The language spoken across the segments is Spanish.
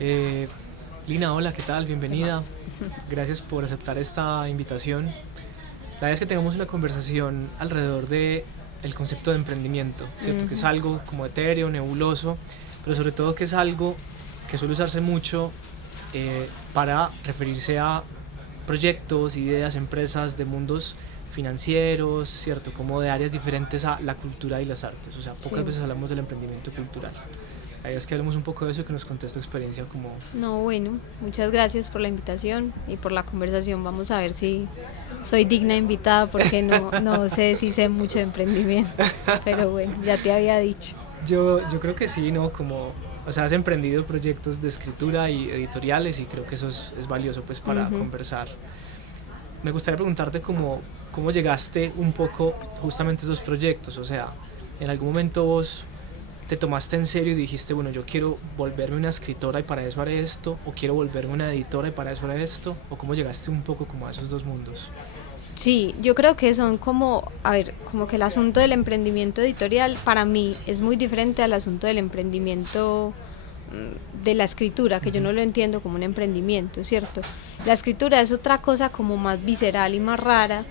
Eh, Lina, hola, ¿qué tal? Bienvenida. Gracias por aceptar esta invitación. La idea es que tengamos una conversación alrededor de el concepto de emprendimiento, ¿cierto? Que es algo como etéreo, nebuloso, pero sobre todo que es algo que suele usarse mucho para referirse a proyectos, ideas, empresas de mundos financieros, ¿cierto? Como de áreas diferentes a la cultura y las artes. O sea, pocas Sí. veces hablamos del emprendimiento cultural. La idea es que hablemos un poco de eso y que nos contes tu experiencia como... No, bueno, muchas gracias por la invitación y por la conversación. Vamos a ver si soy digna invitada porque no sé si sé mucho de emprendimiento. Pero bueno, ya te había dicho. Yo creo que sí, ¿no? Como, o sea, has emprendido proyectos de escritura y editoriales y creo que eso es valioso pues para Ujú. conversar. Me gustaría preguntarte cómo llegaste un poco justamente a esos proyectos, o sea, en algún momento vos te tomaste en serio y dijiste, bueno, yo quiero volverme una escritora y para eso haré esto, o quiero volverme una editora y para eso haré esto, o cómo llegaste un poco como a esos dos mundos. Sí, yo creo que son como, a ver, como que el asunto del emprendimiento editorial para mí es muy diferente al asunto del emprendimiento de la escritura, que yo no lo entiendo como un emprendimiento, ¿cierto? La escritura es otra cosa como más visceral y más rara,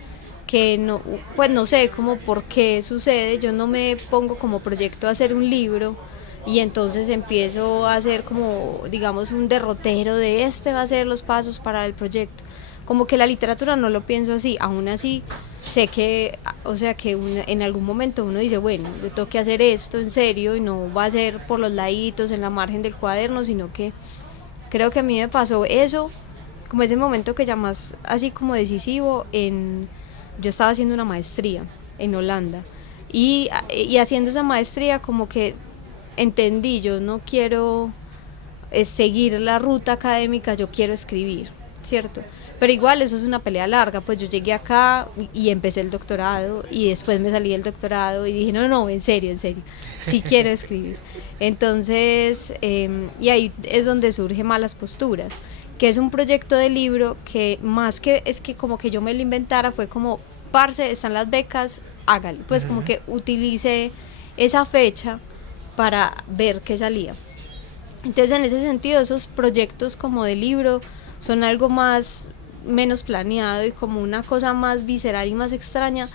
que no, pues no sé como por qué sucede, yo no me pongo como proyecto a hacer un libro y entonces empiezo a hacer como, digamos, un derrotero de este va a ser los pasos para el proyecto. Como que la literatura no lo pienso así, aún así sé que, o sea, que en algún momento uno dice, bueno, yo tengo que hacer esto en serio y no va a ser por los laditos en la margen del cuaderno, sino que creo que a mí me pasó eso, como ese momento que llamas así como decisivo, yo estaba haciendo una maestría en Holanda y haciendo esa maestría como que entendí, yo no quiero seguir la ruta académica, yo quiero escribir, ¿cierto? Pero igual eso es una pelea larga, pues yo llegué acá y empecé el doctorado y después me salí del doctorado y dije, no, en serio, sí quiero escribir. Entonces, y ahí es donde surge Malas Posturas, que es un proyecto de libro que más que es que como que yo me lo inventara, fue como, parce, están las becas, hágale, pues como que utilice esa fecha para ver qué salía. Entonces, en ese sentido, esos proyectos como de libro son algo más, menos planeado y como una cosa más visceral y más extraña,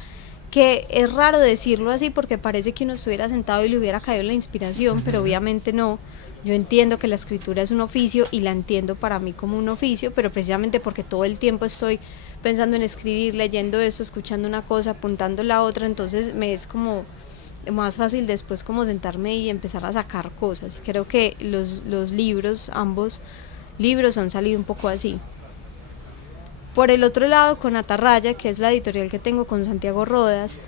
que es raro decirlo así porque parece que uno estuviera sentado y le hubiera caído la inspiración, pero obviamente no. Yo entiendo que la escritura es un oficio y la entiendo para mí como un oficio, pero precisamente porque todo el tiempo estoy pensando en escribir, leyendo esto, escuchando una cosa, apuntando la otra, entonces me es como más fácil después como sentarme y empezar a sacar cosas. Y creo que los libros, ambos libros han salido un poco así. Por el otro lado, con Atarraya, que es la editorial que tengo con Santiago Rodas,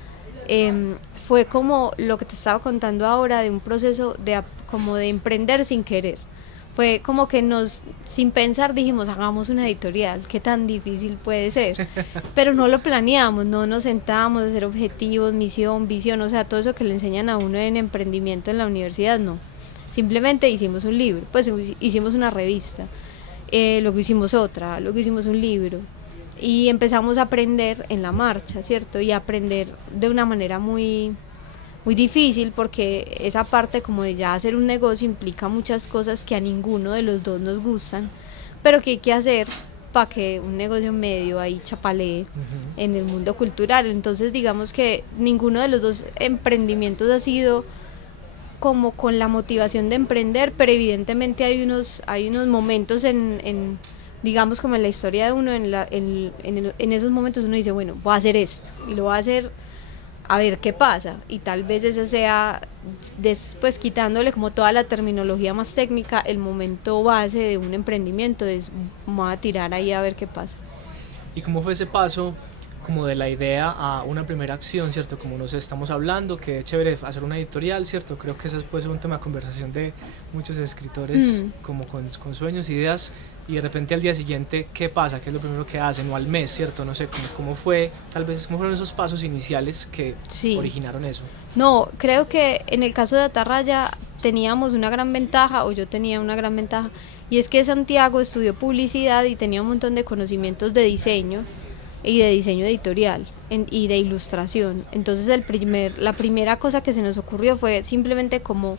fue como lo que te estaba contando ahora de un proceso de como de emprender sin querer. Fue como que sin pensar dijimos, hagamos una editorial, qué tan difícil puede ser. Pero no lo planeamos, no nos sentamos a hacer objetivos, misión, visión, o sea, todo eso que le enseñan a uno en emprendimiento en la universidad, no. Simplemente hicimos un libro, pues hicimos una revista, luego hicimos otra, luego hicimos un libro y empezamos a aprender en la marcha, ¿cierto? Y a aprender de una manera muy difícil porque esa parte como de ya hacer un negocio implica muchas cosas que a ninguno de los dos nos gustan, pero que hay que hacer para que un negocio medio ahí chapalee en el mundo cultural. Entonces digamos que ninguno de los dos emprendimientos ha sido como con la motivación de emprender, pero evidentemente hay unos momentos digamos como en la historia de uno, en esos momentos uno dice, bueno, voy a hacer esto y lo voy a hacer a ver qué pasa, y tal vez ese sea, después quitándole como toda la terminología más técnica, el momento base de un emprendimiento es voy a tirar ahí a ver qué pasa. ¿Y cómo fue ese paso como de la idea a una primera acción, ¿cierto? Como nos estamos hablando, que es chévere hacer una editorial, ¿cierto? Creo que ese puede ser un tema de conversación de muchos escritores como con sueños, ideas, y de repente al día siguiente, ¿qué pasa? ¿Qué es lo primero que hacen? O al mes, ¿cierto? No sé, cómo fue, tal vez, cómo fueron esos pasos iniciales que Sí, originaron eso. no, creo que en el caso de Atarraya teníamos una gran ventaja, o yo tenía una gran ventaja, y es que Santiago estudió publicidad y tenía un montón de conocimientos de diseño y de diseño editorial y de ilustración. Entonces la primera cosa que se nos ocurrió fue simplemente como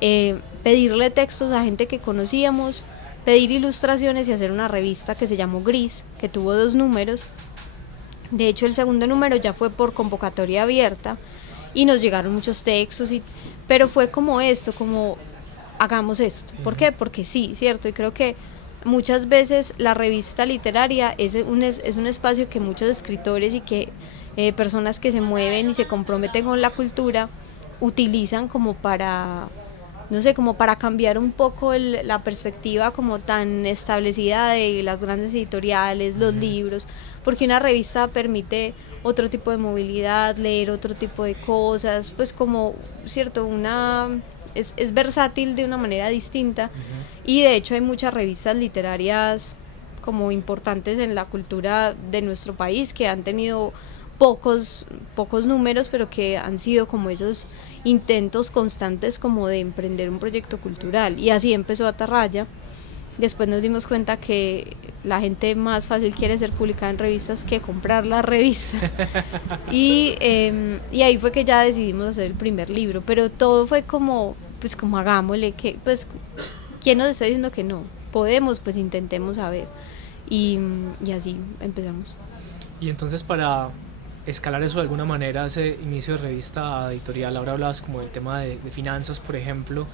pedirle textos a gente que conocíamos, pedir ilustraciones y hacer una revista que se llamó Gris, que tuvo 2 números. De hecho, el segundo número ya fue por convocatoria abierta y nos llegaron muchos textos, pero fue como esto, como hagamos esto. ¿Por qué? Porque sí, ¿cierto? Y creo que muchas veces la revista literaria es un espacio que muchos escritores y que personas que se mueven y se comprometen con la cultura utilizan como para, no sé, como para cambiar un poco la perspectiva como tan establecida de las grandes editoriales, los libros, porque una revista permite otro tipo de movilidad, leer otro tipo de cosas, pues como, cierto, es versátil de una manera distinta. Y de hecho hay muchas revistas literarias como importantes en la cultura de nuestro país que han tenido pocos números, pero que han sido como esos intentos constantes como de emprender un proyecto cultural. Y así empezó Atarraya. Después nos dimos cuenta que la gente más fácil quiere ser publicada en revistas que comprar la revista. Y ahí fue que ya decidimos hacer el primer libro, pero todo fue como, pues como hagámosle, que pues ¿quién nos está diciendo que no? Podemos, pues intentemos a ver. Y así empezamos. Y entonces, para escalar eso de alguna manera, ese inicio de revista editorial, ahora hablabas como del tema de finanzas, por ejemplo.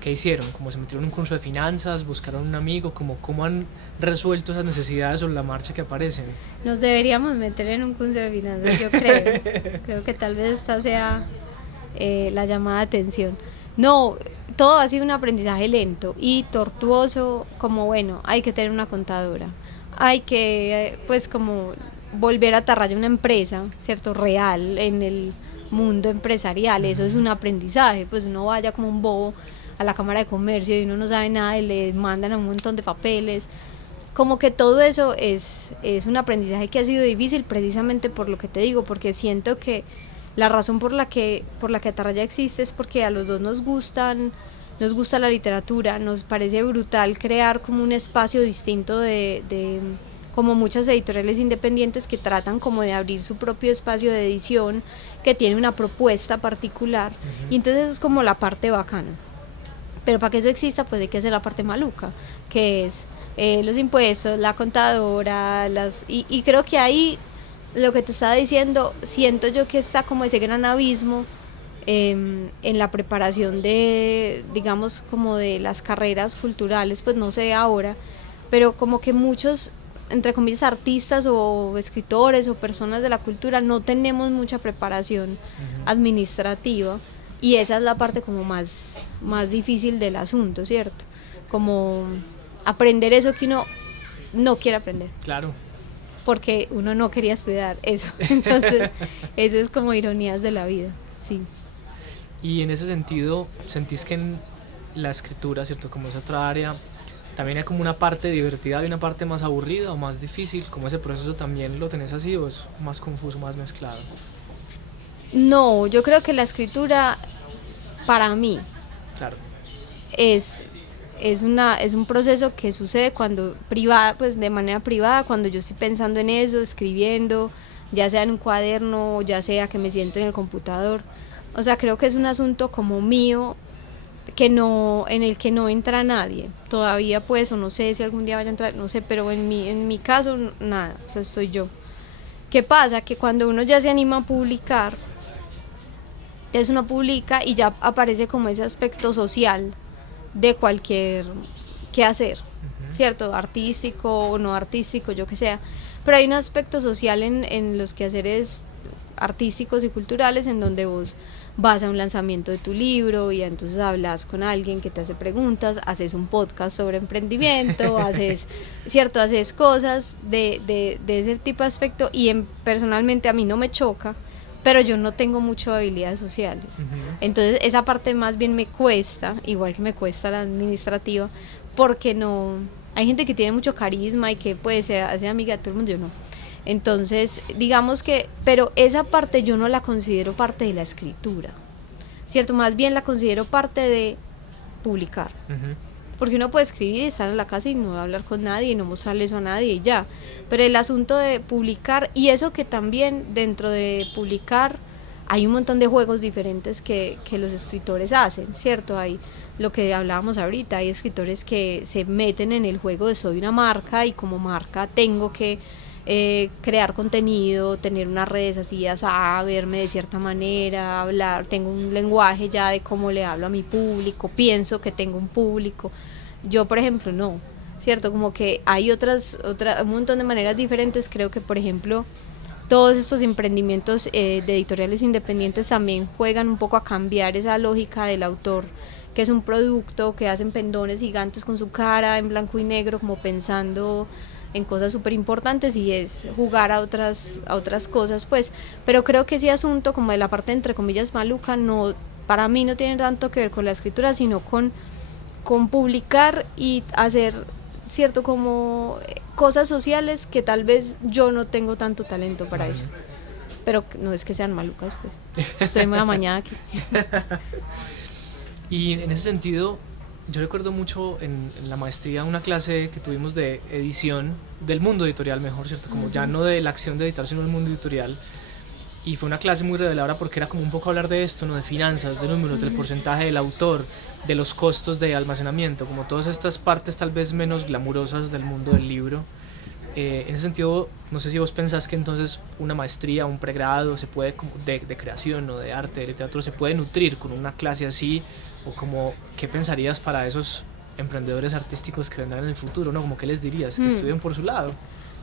¿Qué hicieron? ¿Cómo se metieron en un curso de finanzas? ¿Buscaron un amigo? ¿Cómo han resuelto esas necesidades sobre la marcha que aparecen? Nos deberíamos meter en un curso de finanzas, yo creo. Creo que tal vez esta sea la llamada de atención. No, todo ha sido un aprendizaje lento y tortuoso, como bueno, hay que tener una contadora, hay que pues como volver a Atarraya una empresa, ¿cierto? Real en el mundo empresarial, eso es un aprendizaje, pues uno vaya como un bobo a la Cámara de Comercio y uno no sabe nada y le mandan a un montón de papeles, como que todo eso es un aprendizaje que ha sido difícil precisamente por lo que te digo, porque siento que la razón por la que Atarraya existe es porque a los dos nos gusta la literatura, nos parece brutal crear como un espacio distinto de como muchas editoriales independientes que tratan como de abrir su propio espacio de edición, que tiene una propuesta particular, y entonces es como la parte bacana. Pero para que eso exista, pues hay que hacer la parte maluca, que es los impuestos, la contadora, y creo que ahí, lo que te estaba diciendo, siento yo que está como ese gran abismo en la preparación de, digamos, como de las carreras culturales, pues no sé ahora, pero como que muchos, entre comillas, artistas o escritores o personas de la cultura no tenemos mucha preparación administrativa, y esa es la parte como más difícil del asunto, ¿cierto? Como aprender eso que uno no quiere aprender. Claro. Porque uno no quería estudiar eso. Entonces, eso es como ironías de la vida, sí. Y en ese sentido, ¿sentís que en la escritura, ¿cierto? Como es otra área, también hay como una parte divertida y una parte más aburrida o más difícil? ¿Cómo ese proceso también lo tenés así o es más confuso, más mezclado? No, yo creo que la escritura, para mí, claro, es un proceso que sucede cuando pues de manera privada, cuando yo estoy pensando en eso, escribiendo, ya sea en un cuaderno, ya sea que me siento en el computador. O sea, creo que es un asunto como mío, en el que no entra nadie todavía, pues, o no sé si algún día vaya a entrar, no sé, pero en mi caso nada, o sea, estoy yo. ¿Qué pasa? Que cuando uno ya se anima a publicar, entonces uno publica y ya aparece como ese aspecto social de cualquier quehacer, ¿cierto? Artístico o no artístico, yo que sea, pero hay un aspecto social en los quehaceres artísticos y culturales en donde vos vas a un lanzamiento de tu libro y entonces hablas con alguien que te hace preguntas, haces un podcast sobre emprendimiento, haces cosas de ese tipo de aspecto, y personalmente a mí no me choca, pero yo no tengo muchas habilidades sociales. Entonces esa parte más bien me cuesta, igual que me cuesta la administrativa, porque no, hay gente que tiene mucho carisma y que puede ser hace amiga de todo el mundo, yo no. Entonces, digamos que, pero esa parte yo no la considero parte de la escritura, ¿cierto? Más bien la considero parte de publicar. Porque uno puede escribir y estar en la casa y no hablar con nadie y no mostrarle eso a nadie y ya. Pero el asunto de publicar, y eso que también dentro de publicar hay un montón de juegos diferentes que los escritores hacen, ¿cierto? Hay lo que hablábamos ahorita, hay escritores que se meten en el juego de soy una marca y como marca tengo que crear contenido, tener unas redes así, verme de cierta manera, hablar, tengo un lenguaje ya de cómo le hablo a mi público, pienso que tengo un público. Yo, por ejemplo, no, ¿cierto? Como que hay un montón de maneras diferentes. Creo que, por ejemplo, todos estos emprendimientos de editoriales independientes también juegan un poco a cambiar esa lógica del autor, que es un producto, que hacen pendones gigantes con su cara en blanco y negro, como pensando en cosas súper importantes, y es jugar a otras cosas, pues. Pero creo que ese asunto como de la parte entre comillas maluca, no, para mí no tiene tanto que ver con la escritura, sino con publicar y hacer, cierto, como cosas sociales que tal vez yo no tengo tanto talento para eso. Pero no es que sean malucas, pues. Estoy muy amañada aquí. Y en ese sentido, yo recuerdo mucho en la maestría una clase que tuvimos de edición del mundo editorial, mejor, ¿cierto? Como ya no de la acción de editar, sino del mundo editorial. Y fue una clase muy reveladora porque era como un poco hablar de esto, ¿no? De finanzas, de números, del porcentaje del autor, de los costos de almacenamiento, como todas estas partes tal vez menos glamurosas del mundo del libro. En ese sentido, no sé si vos pensás que entonces una maestría, un pregrado se puede, de creación o de arte, de literatura, se puede nutrir con una clase así, o como, ¿qué pensarías para esos emprendedores artísticos que vendrán en el futuro, ¿no? Como, ¿qué les dirías? Que estudien por su lado.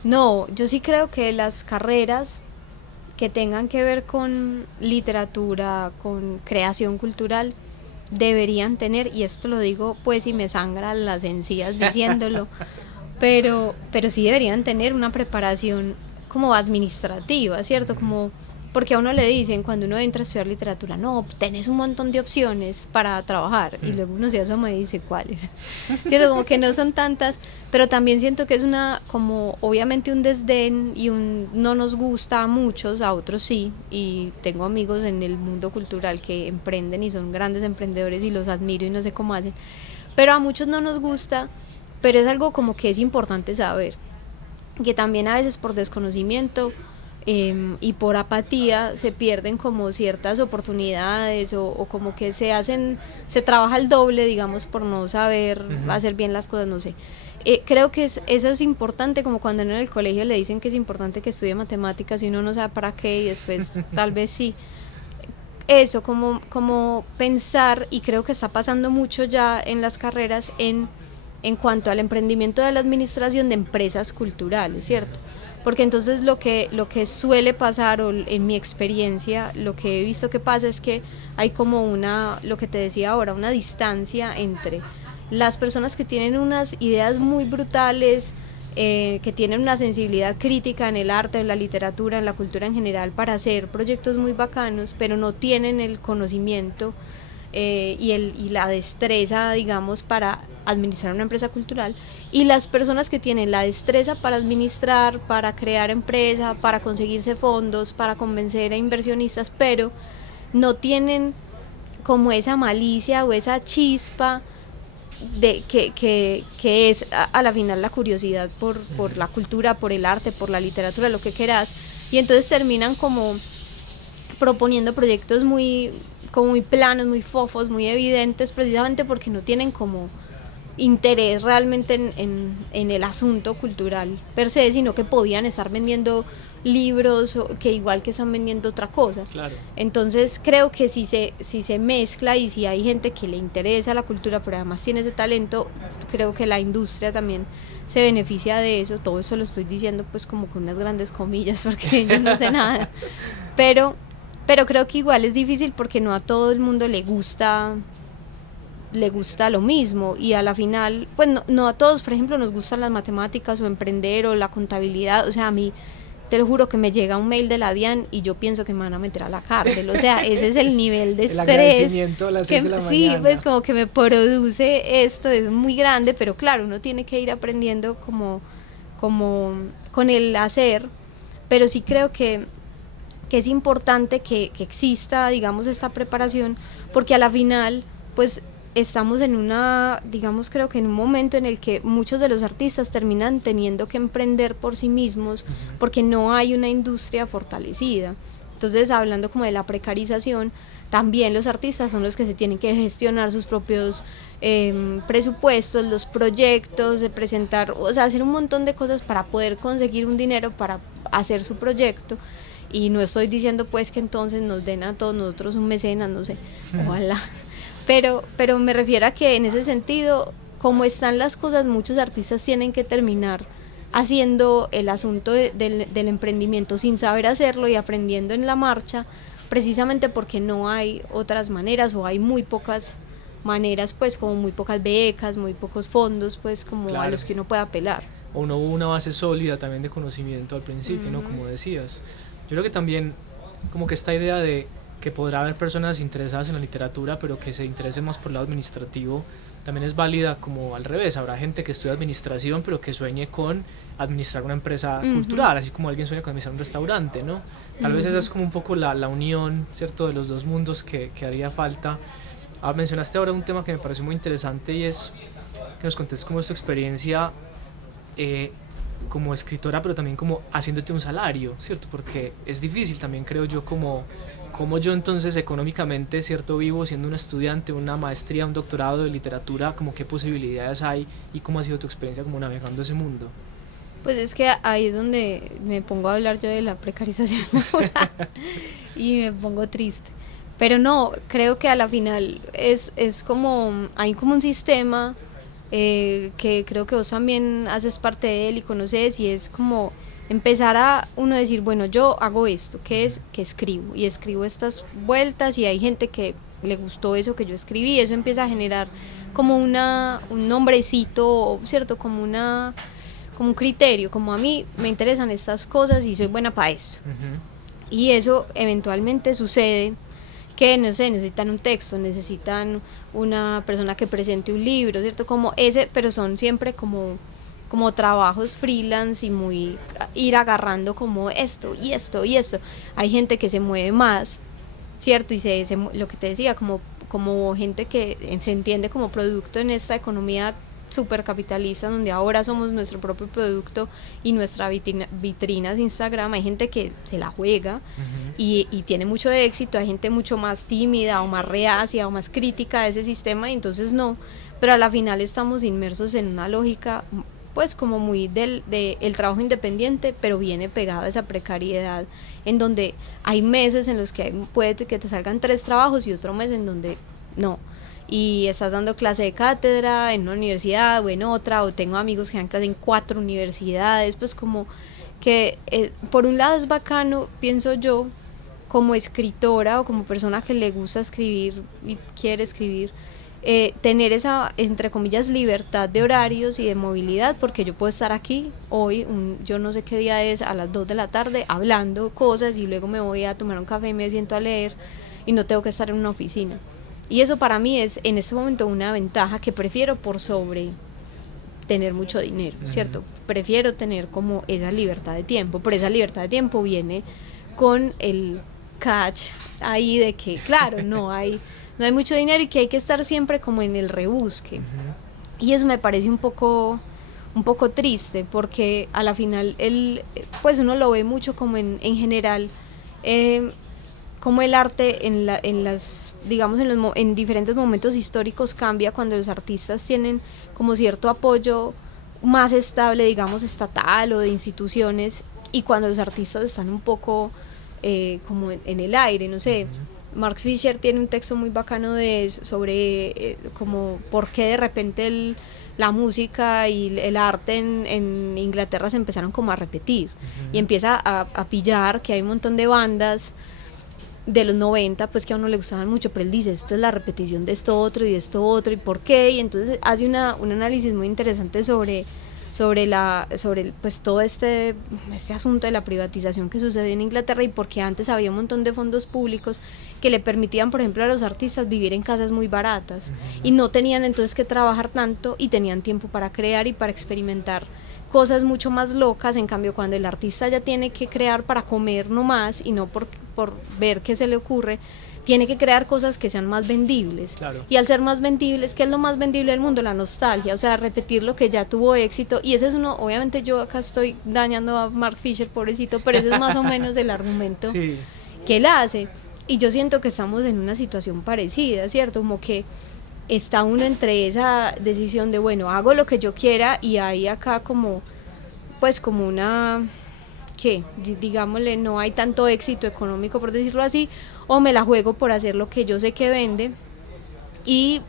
No, yo sí creo que las carreras que tengan que ver con literatura, con creación cultural, deberían tener, y esto lo digo pues y me sangran las encías diciéndolo, pero sí deberían tener una preparación como administrativa, ¿cierto? Como, porque a uno le dicen cuando uno entra a estudiar literatura, no, tenés un montón de opciones para trabajar, y luego uno se asoma y dice cuáles, ¿cierto? Como que no son tantas, pero también siento que es como obviamente un desdén y no nos gusta a muchos, a otros sí, y tengo amigos en el mundo cultural que emprenden y son grandes emprendedores y los admiro y no sé cómo hacen, pero a muchos no nos gusta, pero es algo como que es importante saber, que también a veces por desconocimiento y por apatía se pierden como ciertas oportunidades o como que se trabaja el doble, digamos, por no saber hacer bien las cosas, no sé. Creo que eso es importante, como cuando en el colegio le dicen que es importante que estudie matemáticas y uno no sabe para qué y después tal vez sí. Eso, como pensar, y creo que está pasando mucho ya en las carreras en cuanto al emprendimiento de la administración de empresas culturales, ¿cierto? Porque entonces lo que suele pasar, o en mi experiencia, lo que he visto que pasa es que hay como lo que te decía ahora, una distancia entre las personas que tienen unas ideas muy brutales, que tienen una sensibilidad crítica en el arte, en la literatura, en la cultura en general, para hacer proyectos muy bacanos, pero no tienen el conocimiento y la destreza, digamos, para administrar una empresa cultural, y las personas que tienen la destreza para administrar, para crear empresa, para conseguirse fondos, para convencer a inversionistas, pero no tienen como esa malicia o esa chispa de que es a la final la curiosidad por la cultura, por el arte, por la literatura, lo que quieras, y entonces terminan como proponiendo proyectos muy planos, muy fofos, muy evidentes, precisamente porque no tienen como interés realmente en el asunto cultural per se, sino que podían estar vendiendo libros que igual que están vendiendo otra cosa. Claro. Entonces creo que si se mezcla y si hay gente que le interesa la cultura pero además tiene ese talento, creo que la industria también se beneficia de eso. Todo eso lo estoy diciendo pues como con unas grandes comillas porque yo no sé nada, pero creo que igual es difícil porque no a todo el mundo le gusta lo mismo, y a la final pues no a todos, por ejemplo, nos gustan las matemáticas o emprender o la contabilidad. O sea, a mí te lo juro que me llega un mail de la DIAN y yo pienso que me van a meter a la cárcel. O sea, ese es el nivel de el estrés a las 6 de la sí, mañana. pues como que me produce esto, es muy grande, pero claro, uno tiene que ir aprendiendo como con el hacer, pero sí creo que es importante que exista, digamos, esta preparación, porque a la final pues estamos digamos, creo que en un momento en el que muchos de los artistas terminan teniendo que emprender por sí mismos porque no hay una industria fortalecida. Entonces, hablando como de la precarización, también los artistas son los que se tienen que gestionar sus propios presupuestos, los proyectos, de presentar, o sea, hacer un montón de cosas para poder conseguir un dinero para hacer su proyecto. Y no estoy diciendo pues que entonces nos den a todos nosotros un mecenas, no sé, ojalá. Pero me refiero a que en ese sentido, como están las cosas, muchos artistas tienen que terminar haciendo el asunto del emprendimiento sin saber hacerlo y aprendiendo en la marcha, precisamente porque no hay otras maneras o hay muy pocas maneras, pues como muy pocas becas, muy pocos fondos, pues como claro, a los que uno pueda apelar. O no hubo una base sólida también de conocimiento al principio, ¿no? Como decías. Yo creo que también como que esta idea de que podrá haber personas interesadas en la literatura, pero que se interesen más por el lado administrativo, también es válida como al revés. Habrá gente que estudia administración, pero que sueñe con administrar una empresa cultural, así como alguien sueña con administrar un restaurante, ¿no? Tal vez esa es como un poco la unión, ¿cierto?, de los dos mundos que haría falta. Mencionaste ahora un tema que me pareció muy interesante y es que nos contes cómo es tu experiencia como escritora, pero también como haciéndote un salario, ¿cierto? Porque es difícil también, creo yo, como yo entonces económicamente, ¿cierto?, vivo siendo un estudiante, una maestría, un doctorado de literatura, como qué posibilidades hay y cómo ha sido tu experiencia como navegando ese mundo. Pues es que ahí es donde me pongo a hablar yo de la precarización laboral y me pongo triste. Pero no, creo que a la final es como, hay como un sistema que creo que vos también haces parte de él y conoces, y es como empezar a uno decir, bueno, yo hago esto, ¿qué es? Que escribo, y escribo estas vueltas, y hay gente que le gustó eso que yo escribí, eso empieza a generar como un nombrecito, ¿cierto? Como un criterio, como a mí me interesan estas cosas y soy buena para eso. Y eso eventualmente sucede que, no sé, necesitan un texto, necesitan una persona que presente un libro, ¿cierto? Como ese, pero son siempre como trabajos freelance y muy ir agarrando como esto y esto y esto. Hay gente que se mueve más, ¿cierto? Y lo que te decía, como gente que se entiende como producto en esta economía supercapitalista, donde ahora somos nuestro propio producto y nuestra vitrina de Instagram. Hay gente que se la juega y tiene mucho éxito, hay gente mucho más tímida o más reacia o más crítica de ese sistema, y entonces no, pero a la final estamos inmersos en una lógica pues como muy del trabajo independiente, pero viene pegado a esa precariedad, en donde hay meses en los que puede que te salgan 3 trabajos y otro mes en donde no, y estás dando clase de cátedra en una universidad o en otra, o tengo amigos que dan clase en 4 universidades, pues como que por un lado es bacano, pienso yo, como escritora o como persona que le gusta escribir y quiere escribir, tener esa, entre comillas, libertad de horarios y de movilidad, porque yo puedo estar aquí hoy, yo no sé qué día es, a las 2 de la tarde hablando cosas, y luego me voy a tomar un café y me siento a leer y no tengo que estar en una oficina. Y eso para mí es en este momento una ventaja que prefiero por sobre tener mucho dinero, ¿cierto? Prefiero tener como esa libertad de tiempo, pero esa libertad de tiempo viene con el catch ahí de que, claro, no hay mucho dinero y que hay que estar siempre como en el rebusque. Y eso me parece un poco triste, porque a la final pues uno lo ve mucho como en general, como el arte en las, digamos, en diferentes momentos históricos cambia cuando los artistas tienen como cierto apoyo más estable, digamos, estatal o de instituciones, y cuando los artistas están un poco como en el aire, no sé. Mark Fisher tiene un texto muy bacano sobre como por qué de repente la música y el arte en Inglaterra se empezaron como a repetir, y empieza a pillar que hay un montón de bandas de los 90 pues que a uno le gustaban mucho, pero él dice, esto es la repetición de esto otro y de esto otro, y por qué, y entonces hace un análisis muy interesante sobre pues todo este asunto de la privatización que sucedió en Inglaterra, y porque antes había un montón de fondos públicos que le permitían, por ejemplo, a los artistas vivir en casas muy baratas, y no tenían entonces que trabajar tanto, y tenían tiempo para crear y para experimentar cosas mucho más locas. En cambio, cuando el artista ya tiene que crear para comer nomás y no por ver qué se le ocurre, tiene que crear cosas que sean más vendibles. Claro. Y al ser más vendibles, ¿qué es lo más vendible del mundo? La nostalgia, o sea, repetir lo que ya tuvo éxito. Y ese es uno, obviamente yo acá estoy dañando a Mark Fisher, pobrecito, pero ese es más o menos el argumento. Sí. que él hace. Y yo siento que estamos en una situación parecida, ¿cierto? Como que está uno entre esa decisión de, bueno, hago lo que yo quiera, y hay acá como, pues como una, que digámosle, no hay tanto éxito económico, por decirlo así, o me la juego por hacer lo que yo sé que vende, y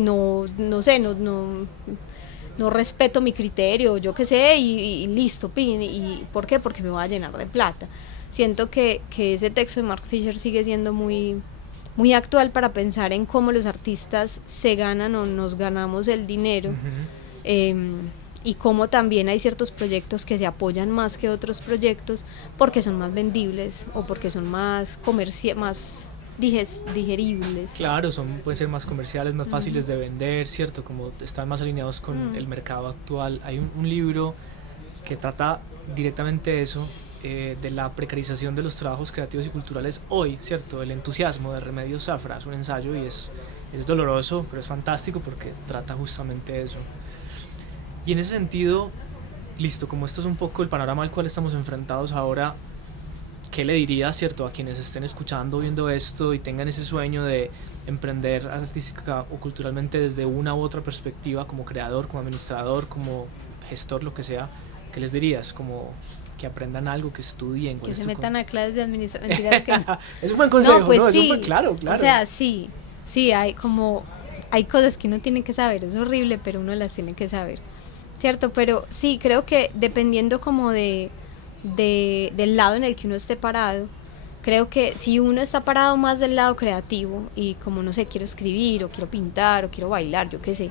no sé, no respeto mi criterio, yo qué sé, y listo, pin. ¿Y por qué? Porque me voy a llenar de plata. Siento que ese texto de Mark Fisher sigue siendo muy, muy actual para pensar en cómo los artistas se ganan o nos ganamos el dinero, y cómo también hay ciertos proyectos que se apoyan más que otros proyectos porque son más vendibles o porque son más más digeribles. Claro, pueden ser más comerciales, más fáciles de vender, ¿cierto? Como están más alineados con el mercado actual. Hay un libro que trata directamente eso, de la precarización de los trabajos creativos y culturales hoy, ¿cierto? El entusiasmo de Remedios Zafra, es un ensayo y es doloroso, pero es fantástico porque trata justamente eso. Y en ese sentido, listo, como esto es un poco el panorama al cual estamos enfrentados ahora, ¿qué le diría, cierto, a quienes estén escuchando, viendo esto y tengan ese sueño de emprender artística o culturalmente desde una u otra perspectiva, como creador, como administrador, como gestor, lo que sea? ¿Qué les dirías? Como que aprendan algo, que estudien. Que se metan a clases de administración. Mentiras que no. Es un buen consejo, no, pues ¿no? Sí. Es un buen, claro. O sea, sí, hay cosas que uno tiene que saber, es horrible, pero uno las tiene que saber, ¿cierto? Pero sí, creo que dependiendo como del lado en el que uno esté parado, creo que si uno está parado más del lado creativo y como, no sé, quiero escribir o quiero pintar o quiero bailar, yo qué sé,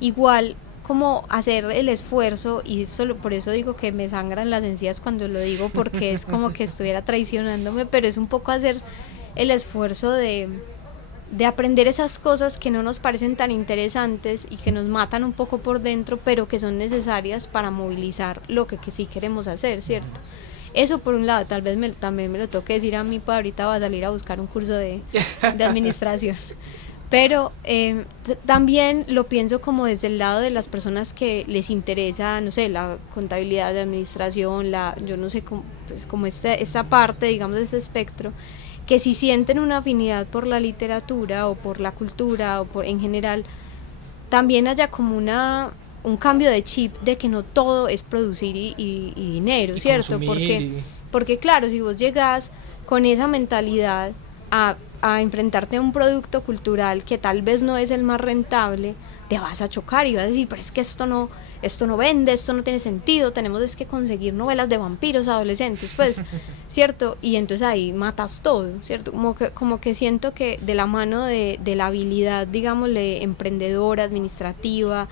igual como hacer el esfuerzo, y por eso digo que me sangran las encías cuando lo digo, porque es como que estuviera traicionándome, pero es un poco hacer el esfuerzo de aprender esas cosas que no nos parecen tan interesantes y que nos matan un poco por dentro, pero que son necesarias para movilizar lo que sí queremos hacer, ¿cierto? Eso por un lado, tal vez también me lo toque decir a mí, pues ahorita va a salir a buscar un curso de administración. Pero también lo pienso como desde el lado de las personas que les interesa, no sé, la contabilidad, la administración, yo no sé, como esta parte, digamos, de este espectro, que si sienten una afinidad por la literatura o por la cultura o en general, también haya como un cambio de chip de que no todo es producir y dinero, y ¿cierto? Porque claro, si vos llegás con esa mentalidad a enfrentarte a un producto cultural que tal vez no es el más rentable, te vas a chocar y vas a decir, pero es que esto no vende, esto no tiene sentido, tenemos es que conseguir novelas de vampiros adolescentes, pues, ¿cierto? Y entonces ahí matas todo, ¿cierto? Como que siento que de la mano de la habilidad, digámosle, emprendedora, administrativa,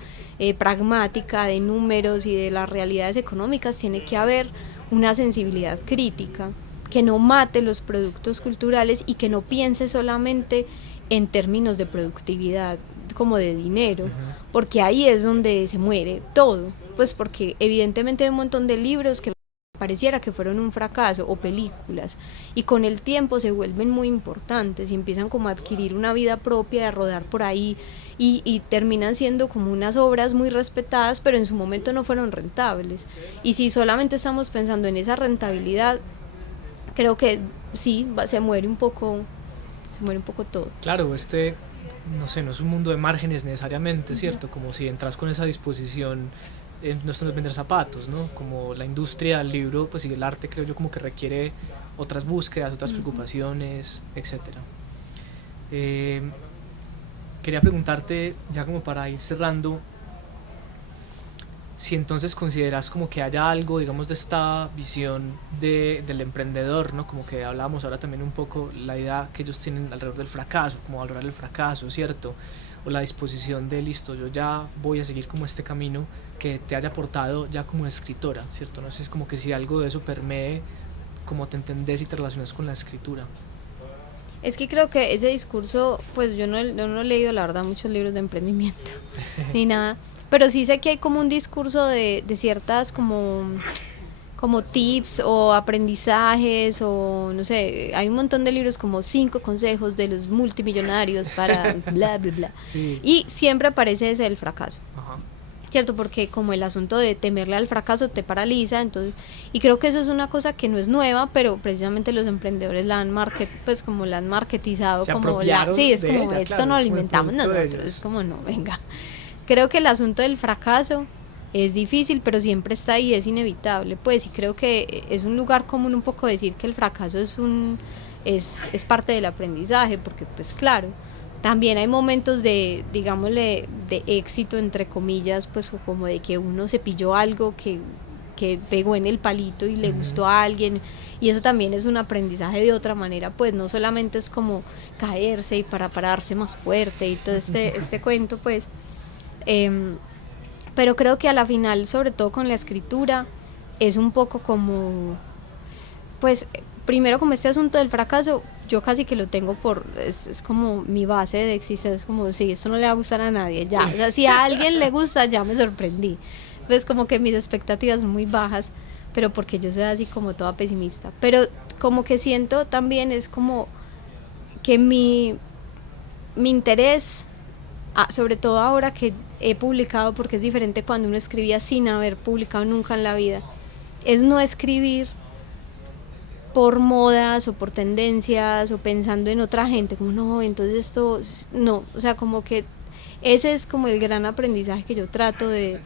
pragmática, de números y de las realidades económicas, tiene que haber una sensibilidad crítica que no mate los productos culturales y que no piense solamente en términos de productividad, como de dinero, porque ahí es donde se muere todo, pues porque evidentemente hay un montón de libros que pareciera que fueron un fracaso, o películas, y con el tiempo se vuelven muy importantes y empiezan como a adquirir una vida propia, a rodar por ahí, y terminan siendo como unas obras muy respetadas, pero en su momento no fueron rentables. Y si solamente estamos pensando en esa rentabilidad, creo que sí, se muere un poco todo. Claro, no sé, no es un mundo de márgenes necesariamente, ¿cierto? Como si entras con esa disposición, no es vender zapatos, ¿no? Como la industria del libro, pues y el arte, creo yo, como que requiere otras búsquedas, otras preocupaciones, etcétera. Quería preguntarte, ya como para ir cerrando, si entonces consideras como que haya algo, digamos, de esta visión del emprendedor, ¿no? Como que hablábamos ahora también un poco, la idea que ellos tienen alrededor del fracaso, como valorar el fracaso, ¿cierto? O la disposición de, listo, yo ya voy a seguir como este camino que te haya aportado ya como escritora, ¿cierto? No sé, es como que si algo de eso permee cómo te entendés y te relacionas con la escritura. Es que creo que ese discurso, pues yo no he leído, la verdad, muchos libros de emprendimiento, ni nada, pero sí sé que hay como un discurso de ciertas como tips o aprendizajes, o no sé, hay un montón de libros como 5 consejos de los multimillonarios para bla, bla, bla. Sí. Y siempre aparece ese del fracaso. Ajá. ¿cierto? Porque como el asunto de temerle al fracaso te paraliza, entonces, y creo que eso es una cosa que no es nueva, pero precisamente los emprendedores la han pues como la han marketizado, se como sí, es como ella, esto claro, no lo inventamos nosotros, es como no, venga. Creo que el asunto del fracaso es difícil, pero siempre está ahí, es inevitable, pues, y creo que es un lugar común un poco decir que el fracaso es parte del aprendizaje, porque pues claro, también hay momentos de, digámosle, de éxito, entre comillas, pues como de que uno se pilló algo que pegó en el palito y le gustó a alguien, y eso también es un aprendizaje de otra manera, pues no solamente es como caerse y para pararse más fuerte y todo este cuento, pues, pero creo que a la final, sobre todo con la escritura, es un poco como, pues, primero como este asunto del fracaso, yo casi que lo tengo es como mi base de existencia, es como, sí, esto no le va a gustar a nadie, ya, o sea, si a alguien le gusta, ya me sorprendí, pues como que mis expectativas son muy bajas, pero porque yo soy así como toda pesimista, pero como que siento también es como que mi interés, sobre todo ahora que he publicado, porque es diferente cuando uno escribía sin haber publicado nunca en la vida, es no escribir por modas o por tendencias o pensando en otra gente, como no, entonces esto, no, o sea, como que ese es como el gran aprendizaje que yo trato de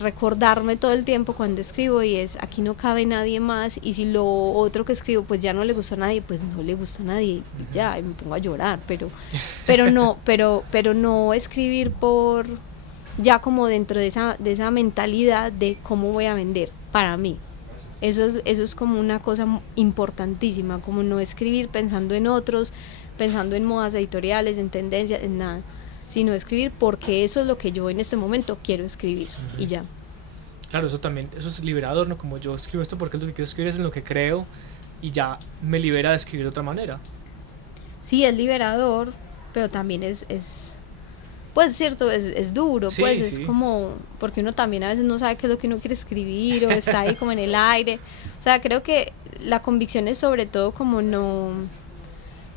recordarme todo el tiempo cuando escribo, y es aquí no cabe nadie más, y si lo otro que escribo pues ya no le gustó a nadie, pues no le gustó a nadie y ya, y me pongo a llorar, pero no escribir por ya como dentro de esa mentalidad de cómo voy a vender para mí. Eso es como una cosa importantísima, como no escribir pensando en otros, pensando en modas editoriales, en tendencias, en nada, sino escribir porque eso es lo que yo en este momento quiero escribir, y ya. Claro, eso también, eso es liberador, ¿no? Como yo escribo esto porque es lo que quiero escribir, es en lo que creo, y ya me libera de escribir de otra manera. Sí, es liberador, pero también pues cierto, es duro, sí, pues es como, porque uno también a veces no sabe qué es lo que uno quiere escribir, o está ahí como en el aire, o sea, creo que la convicción es sobre todo como no,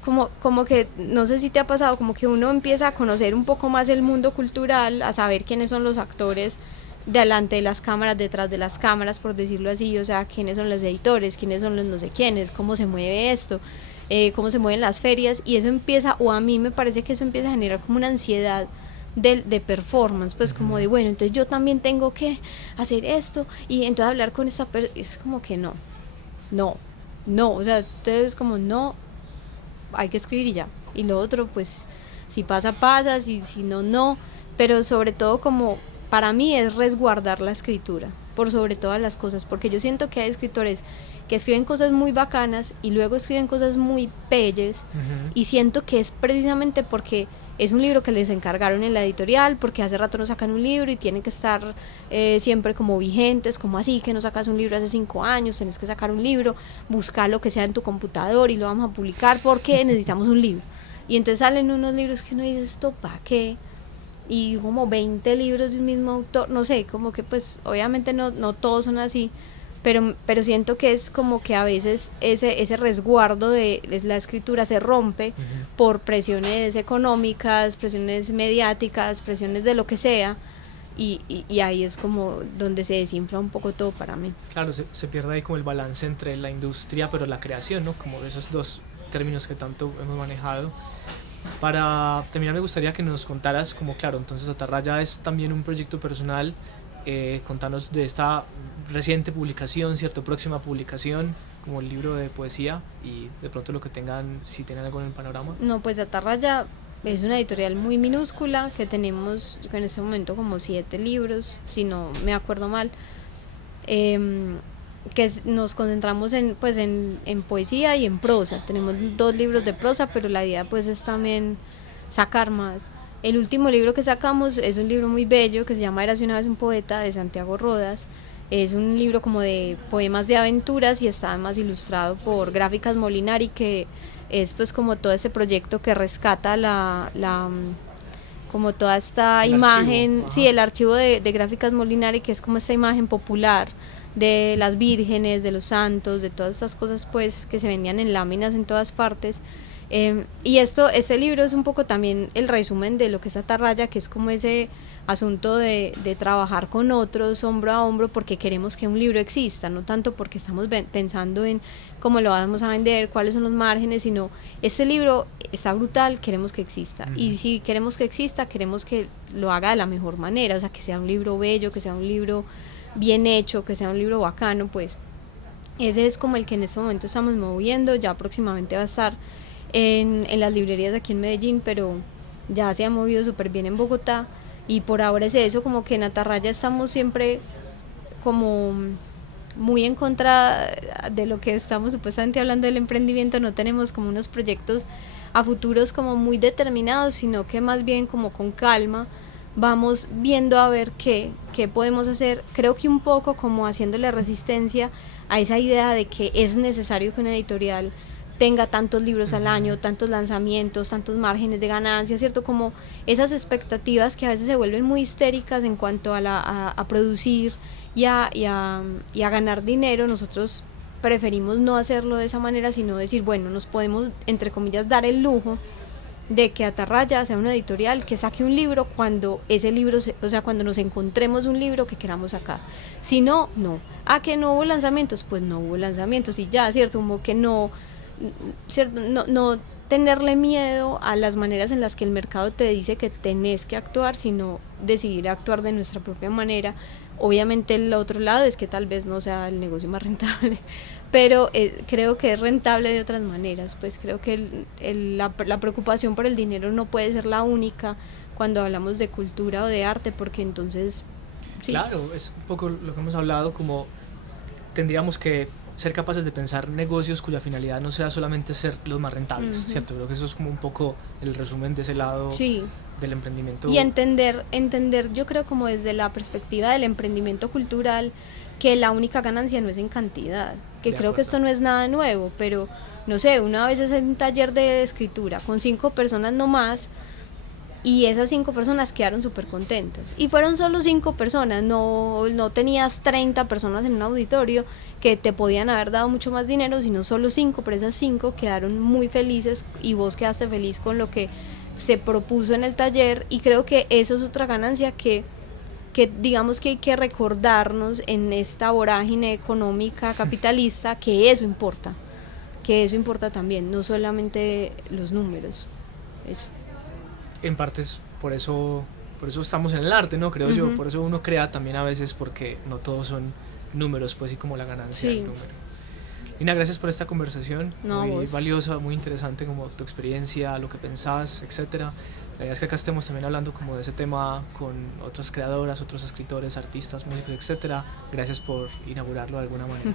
como que, no sé si te ha pasado, como que uno empieza a conocer un poco más el mundo cultural, a saber quiénes son los actores delante de las cámaras, detrás de las cámaras, por decirlo así, o sea, quiénes son los editores, quiénes son los no sé quiénes, cómo se mueve esto, cómo se mueven las ferias, y eso empieza, o a mí me parece que eso empieza a generar como una ansiedad de performance, pues como de, bueno, entonces yo también tengo que hacer esto, y entonces hablar con esta persona, es como que no, o sea, entonces como no, hay que escribir y ya, y lo otro pues si pasa, si no, pero sobre todo como para mí es resguardar la escritura por sobre todas las cosas, porque yo siento que hay escritores que escriben cosas muy bacanas y luego escriben cosas muy pelles, y siento que es precisamente porque es un libro que les encargaron en la editorial, porque hace rato no sacan un libro y tienen que estar siempre como vigentes, como así que no sacas un libro hace 5 años, tenés que sacar un libro, busca lo que sea en tu computador y lo vamos a publicar porque necesitamos un libro. Y entonces salen unos libros que uno dice, ¿esto para qué? Y como 20 libros de un mismo autor, no sé, como que pues obviamente no todos son así, pero siento que es como que a veces ese resguardo de la escritura se rompe por presiones económicas, presiones mediáticas, presiones de lo que sea, y ahí es como donde se desinfla un poco todo para mí. Claro, se pierde ahí como el balance entre la industria pero la creación, ¿no? Como esos dos términos que tanto hemos manejado. Para terminar me gustaría que nos contaras como, claro, entonces Atarraya es también un proyecto personal, contanos de esta reciente publicación, cierto, próxima publicación, como el libro de poesía, y de pronto lo que tengan, si tienen algo en el panorama. No, pues Atarraya es una editorial muy minúscula, que tenemos en este momento como 7 libros, si no me acuerdo mal, que nos concentramos en poesía y en prosa. Tenemos 2 libros de prosa, pero la idea pues es también sacar más. El último libro que sacamos es un libro muy bello que se llama Érase una vez un poeta, de Santiago Rodas. Es un libro como de poemas de aventuras y está además ilustrado por Gráficas Molinari, que es pues como todo ese proyecto que rescata como toda esta imagen, sí, el archivo de Gráficas Molinari, que es como esta imagen popular de las vírgenes, de los santos, de todas estas cosas pues que se vendían en láminas en todas partes, Y este libro es un poco también el resumen de lo que es Atarraya, que es como ese asunto de trabajar con otros hombro a hombro porque queremos que un libro exista, no tanto porque estamos pensando en cómo lo vamos a vender, cuáles son los márgenes, sino este libro está brutal, queremos que exista. Y si queremos que exista, queremos que lo haga de la mejor manera, o sea, que sea un libro bello, que sea un libro bien hecho, que sea un libro bacano, pues ese es como el que en este momento estamos moviendo. Ya próximamente va a estar en las librerías de aquí en Medellín, pero ya se ha movido súper bien en Bogotá, y por ahora es eso, como que en Atarraya estamos siempre como muy en contra de lo que estamos supuestamente hablando del emprendimiento. No tenemos como unos proyectos a futuros como muy determinados, sino que más bien como con calma vamos viendo a ver qué podemos hacer. Creo que un poco como haciéndole resistencia a esa idea de que es necesario que una editorial tenga tantos libros al año, tantos lanzamientos, tantos márgenes de ganancia, ¿cierto? Como esas expectativas que a veces se vuelven muy histéricas en cuanto a producir y a ganar dinero. Nosotros preferimos no hacerlo de esa manera, sino decir, bueno, nos podemos, entre comillas, dar el lujo de que Atarraya sea una editorial que saque un libro cuando ese libro, o sea, cuando nos encontremos un libro que queramos sacar. Si no, no. Que no hubo lanzamientos, pues no hubo lanzamientos y ya, ¿cierto? Como que no, ¿cierto? No tenerle miedo a las maneras en las que el mercado te dice que tenés que actuar, sino decidir actuar de nuestra propia manera. Obviamente el otro lado es que tal vez no sea el negocio más rentable, pero creo que es rentable de otras maneras. Pues creo que la preocupación por el dinero no puede ser la única cuando hablamos de cultura o de arte, porque entonces sí. Claro, es un poco lo que hemos hablado, como tendríamos que ser capaces de pensar negocios cuya finalidad no sea solamente ser los más rentables, ¿cierto? Creo que eso es como un poco el resumen de ese lado del emprendimiento. Y entender, yo creo, como desde la perspectiva del emprendimiento cultural, que la única ganancia no es en cantidad, que creo que esto no es nada nuevo, pero no sé, una vez hace un taller de escritura con 5 personas nomás, y esas 5 personas quedaron súper contentas, y fueron solo 5 personas, no tenías 30 personas en un auditorio que te podían haber dado mucho más dinero, sino solo 5, pero esas 5 quedaron muy felices y vos quedaste feliz con lo que se propuso en el taller. Y creo que eso es otra ganancia que digamos que hay que recordarnos en esta vorágine económica capitalista, que eso importa también, no solamente los números. Eso. En parte es por eso estamos en el arte, ¿no? Creo yo, por eso uno crea también a veces, porque no todos son números, pues, y como la ganancia del número. Lina, gracias por esta conversación, muy valiosa, muy interesante, como tu experiencia, lo que pensás, etcétera. La idea es que acá estemos también hablando como de ese tema con otras creadoras, otros escritores, artistas, músicos, etcétera. Gracias por inaugurarlo de alguna manera.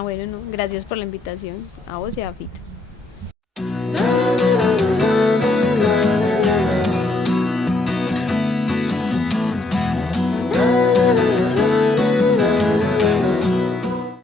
Bueno, no, gracias por la invitación, a vos y a Fito.